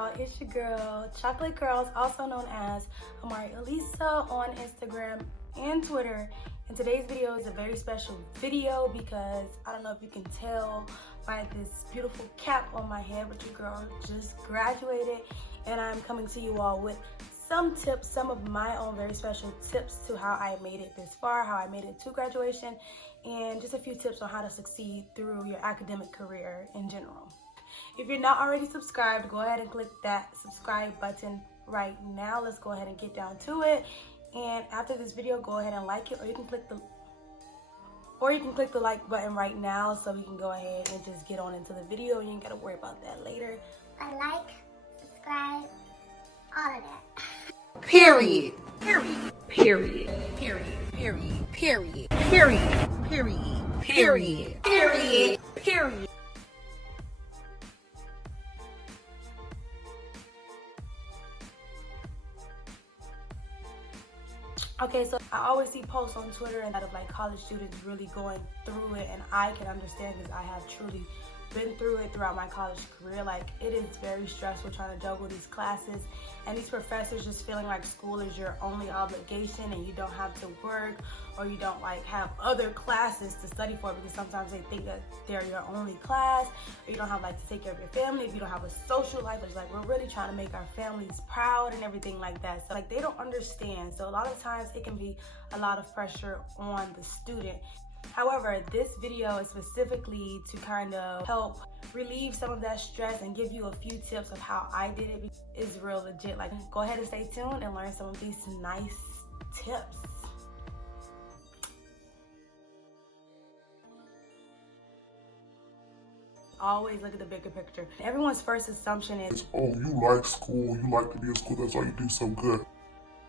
y'all? It's your girl, Chocolate Curls, also known as Amari Elisa on Instagram and Twitter. And today's video is a very special video because I don't know if you can tell by this beautiful cap on my head, but your girl just graduated, and I'm coming to you all with some tips, some of my own very special tips to how I made it this far, how I made it to graduation, and just a few tips on how to succeed through your academic career in general. If you're not already subscribed, go ahead and click that subscribe button right now. Let's go ahead and get down to it. And after this video, go ahead and like it, or you can click the like button right now so we can go ahead and just get on into the video. You ain't gotta worry about that later. I like, subscribe, all of that. Period. Period. Period. Period. Period. Period. Period. Period. Period. Period. Period. Okay, so I always see posts on Twitter and out of like college students really going through it, and I can understand because I have truly been through it throughout my college career. Like, it is very stressful trying to juggle these classes and these professors just feeling like school is your only obligation and you don't have to work, or you don't like have other classes to study for because sometimes they think that they're your only class, or you don't have like to take care of your family, if you don't have a social life. It's like, we're really trying to make our families proud and everything like that. So like, they don't understand. So a lot of times it can be a lot of pressure on the student. However, this video is specifically to kind of help relieve some of that stress and give you a few tips of how I did it. It's real legit. Like, go ahead and stay tuned and learn some of these nice tips. Always look at the bigger picture. Everyone's first assumption is, oh, you like school, you like to be in school, that's why you do so good.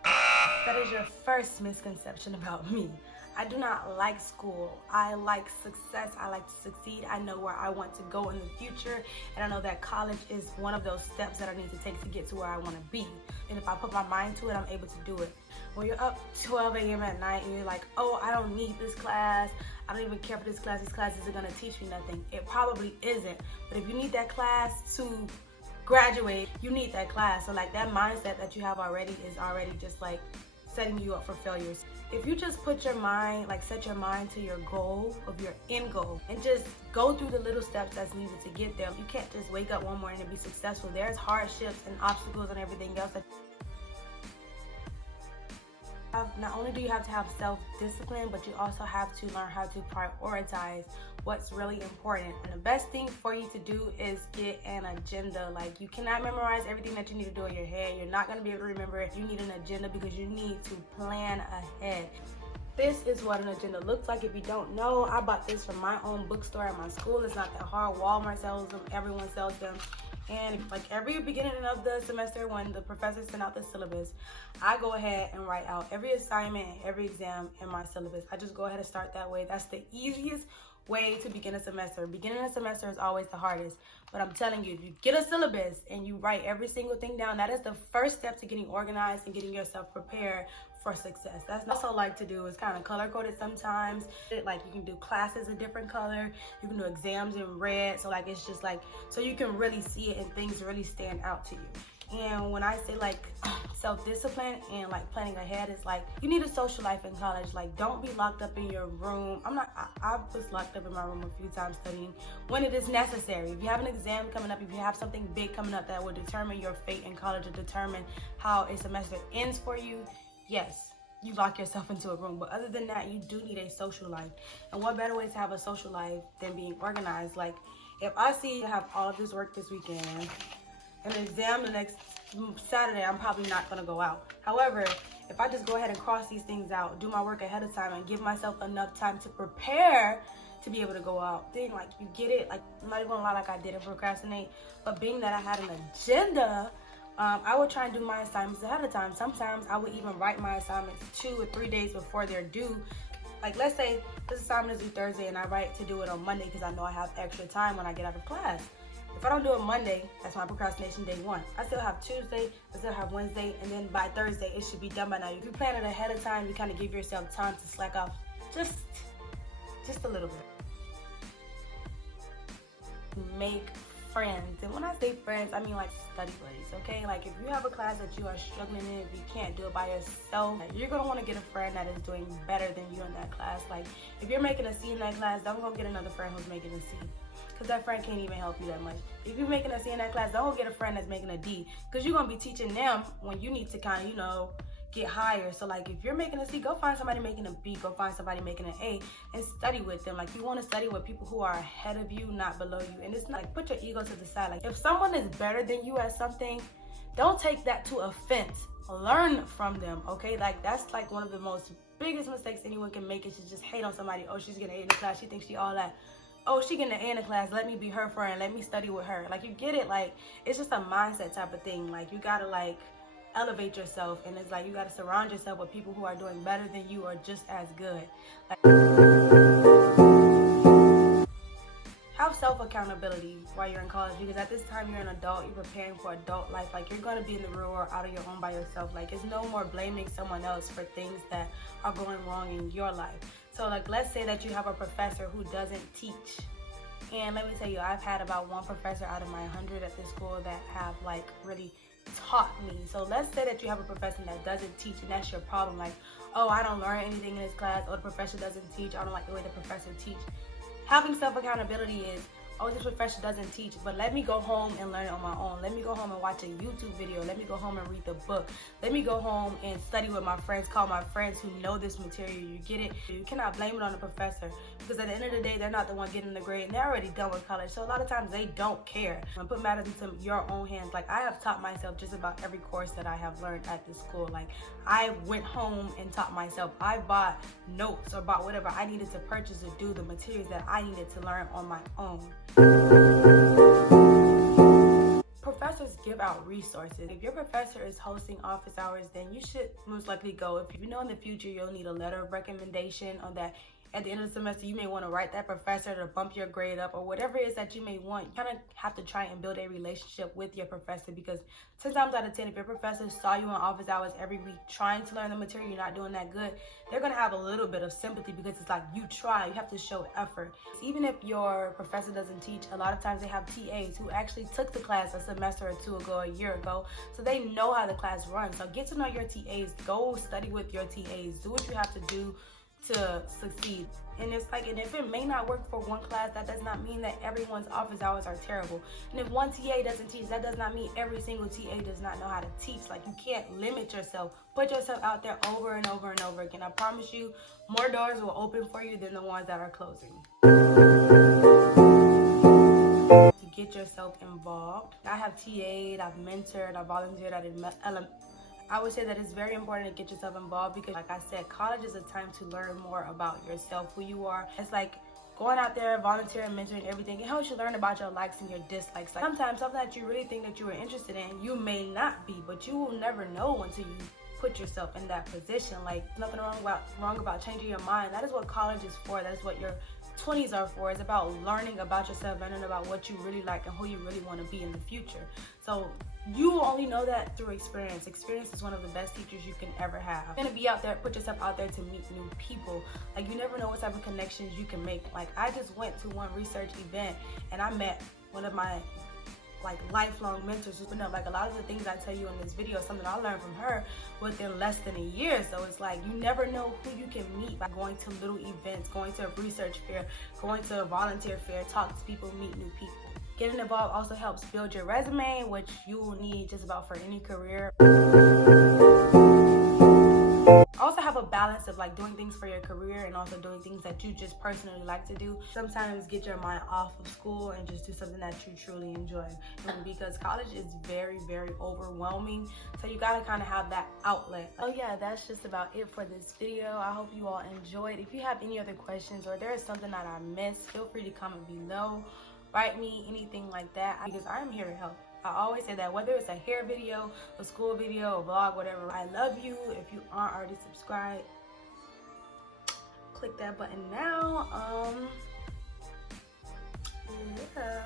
That is your first misconception about me. I do not like school. I like success. I like to succeed. I know where I want to go in the future, and I know that college is one of those steps that I need to take to get to where I want to be. And if I put my mind to it, I'm able to do it. When you're up 12 a.m. at night and you're like, oh, I don't need this class, I don't even care for this class, these classes are going to teach me nothing. It probably isn't. But if you need that class to graduate, you need that class. So like, that mindset that you have already is already just like setting you up for failures. If you just put your mind, like set your mind to your goal, of your end goal, and just go through the little steps that's needed to get there. You can't just wake up one morning and be successful. There's hardships and obstacles and everything else. Not only do you have to have self-discipline, but you also have to learn how to prioritize what's really important. And the best thing for you to do is get an agenda. Like, you cannot memorize everything that you need to do in your head. You're not going to be able to remember it. You need an agenda because you need to plan ahead. This is what an agenda looks like. If you don't know, I bought this from my own bookstore at my school. It's not that hard. Walmart sells them. Everyone sells them. And like every beginning of the semester, when the professors send out the syllabus, I go ahead and write out every assignment and every exam in my syllabus. I just go ahead and start that way. That's the easiest way to begin a semester. Beginning a semester is always the hardest. But I'm telling you, if you get a syllabus and you write every single thing down, that is the first step to getting organized and getting yourself prepared for success. That's what I also like to do, is kind of color coded sometimes. Like, you can do classes a different color, you can do exams in red, so like, it's just like, so you can really see it and things really stand out to you. And when I say like self-discipline and like planning ahead, it's like, you need a social life in college. Like, don't be locked up in your room. I was locked up in my room a few times studying when it is necessary. If you have an exam coming up, if you have something big coming up that will determine your fate in college or determine how a semester ends for you, yes, you lock yourself into a room. But other than that, you do need a social life. And what better way to have a social life than being organized? Like, if I see I have all of this work this weekend and an exam the next Saturday, I'm probably not gonna go out. However, if I just go ahead and cross these things out, do my work ahead of time, and give myself enough time to prepare to be able to go out, then like, you get it. Like, I'm not even gonna lie, like, I didn't procrastinate, but being that I had an agenda, I would try and do my assignments ahead of time. Sometimes I would even write my assignments 2 or 3 days before they're due. Like, let's say this assignment is due Thursday and I write to do it on Monday because I know I have extra time when I get out of class. If I don't do it Monday, that's my procrastination day 1. I still have Tuesday, I still have Wednesday, and then by Thursday, it should be done by now. If you plan it ahead of time, you kind of give yourself time to slack off just a little bit. Make friends. And when I say friends, I mean like study buddies, okay? Like if you have a class that you are struggling in, if you can't do it by yourself, you're gonna want to get a friend that is doing better than you in that class. Like if you're making a C in that class, don't go get another friend who's making a C, because that friend can't even help you that much. If you're making a C in that class, don't go get a friend that's making a D, because you're gonna be teaching them when you need to kind of, you know, get higher. So like if you're making a C, go find somebody making a B, go find somebody making an A and study with them. Like you want to study with people who are ahead of you, not below you. And it's not like, put your ego to the side. Like if someone is better than you at something, don't take that to offense. Learn from them, okay? Like that's like one of the most biggest mistakes anyone can make, is to just hate on somebody. Oh, she's getting an A in the class, she thinks she all that. Oh, she getting an A in the class, let me be her friend, let me study with her. Like you get it? Like it's just a mindset type of thing. Like you gotta like elevate yourself, and it's like you got to surround yourself with people who are doing better than you or just as good. Like, have self-accountability while you're in college, because at this time you're an adult, you're preparing for adult life. Like you're going to be in the real world out of your own by yourself. Like it's no more blaming someone else for things that are going wrong in your life. So like let's say that you have a professor who doesn't teach, and let me tell you, I've had about one professor out of my 100 at this school that have like really taught me. So let's say that you have a professor that doesn't teach, and that's your problem. Like, oh, I don't learn anything in this class, or the professor doesn't teach, I don't like the way the professor teach. Having self-accountability is, oh, this professor doesn't teach, but let me go home and learn it on my own. Let me go home and watch a YouTube video. Let me go home and read the book. Let me go home and study with my friends, call my friends who know this material. You get it? You cannot blame it on the professor, because at the end of the day, they're not the one getting the grade, and they're already done with college. So a lot of times they don't care. And put matters into your own hands. Like I have taught myself just about every course that I have learned at this school. Like I went home and taught myself. I bought notes or bought whatever I needed to purchase to do the materials that I needed to learn on my own. Professors give out resources. If your professor is hosting office hours, then you should most likely go. If you know in the future you'll need a letter of recommendation on that, at the end of the semester you may want to write that professor to bump your grade up, or whatever it is that you may want. You kind of have to try and build a relationship with your professor, because 10 times out of 10, if your professor saw you in office hours every week trying to learn the material, you're not doing that good, they're going to have a little bit of sympathy, because it's like you try, you have to show effort. Even if your professor doesn't teach, a lot of times they have TAs who actually took the class a semester or two ago, a year ago, so they know how the class runs. So get to know your TAs, go study with your TAs, do what you have to do to succeed. And it's like, and if it may not work for one class, that does not mean that everyone's office hours are terrible. And if one TA doesn't teach, that does not mean every single TA does not know how to teach. Like you can't limit yourself. Put yourself out there over and over and over again. I promise you, more doors will open for you than the ones that are closing. To get yourself involved, I have TA'd, I've mentored, I've volunteered at I would say that it's very important to get yourself involved, because like I said, college is a time to learn more about yourself, who you are. It's like going out there, volunteering, mentoring, everything. It helps you learn about your likes and your dislikes. Like sometimes something that you really think that you were interested in, you may not be, but you will never know until you put yourself in that position. Like nothing wrong about changing your mind. That is what college is for. That is what your 20s are for. It's about learning about yourself, learning about what you really like and who you really want to be in the future. So you will only know that through experience. Experience is one of the best teachers you can ever have. You're gonna be out there, put yourself out there to meet new people. Like you never know what type of connections you can make. Like I just went to one research event and I met one of my like lifelong mentors. You know, like a lot of the things I tell you in this video is something I learned from her within less than a year. So it's like you never know who you can meet by going to little events, going to a research fair, going to a volunteer fair, talk to people, meet new people. Getting involved also helps build your resume, which you will need just about for any career. Also have a balance of like doing things for your career and also doing things that you just personally like to do. Sometimes get your mind off of school and just do something that you truly enjoy. Because college is very, very overwhelming. So you gotta kind of have that outlet. Oh yeah, that's just about it for this video. I hope you all enjoyed. If you have any other questions or there is something that I missed, feel free to comment below. Write me, anything like that, because I am here to help. I always say that, whether it's a hair video, a school video, a vlog, whatever. I love you. If you aren't already subscribed, click that button now. Yeah.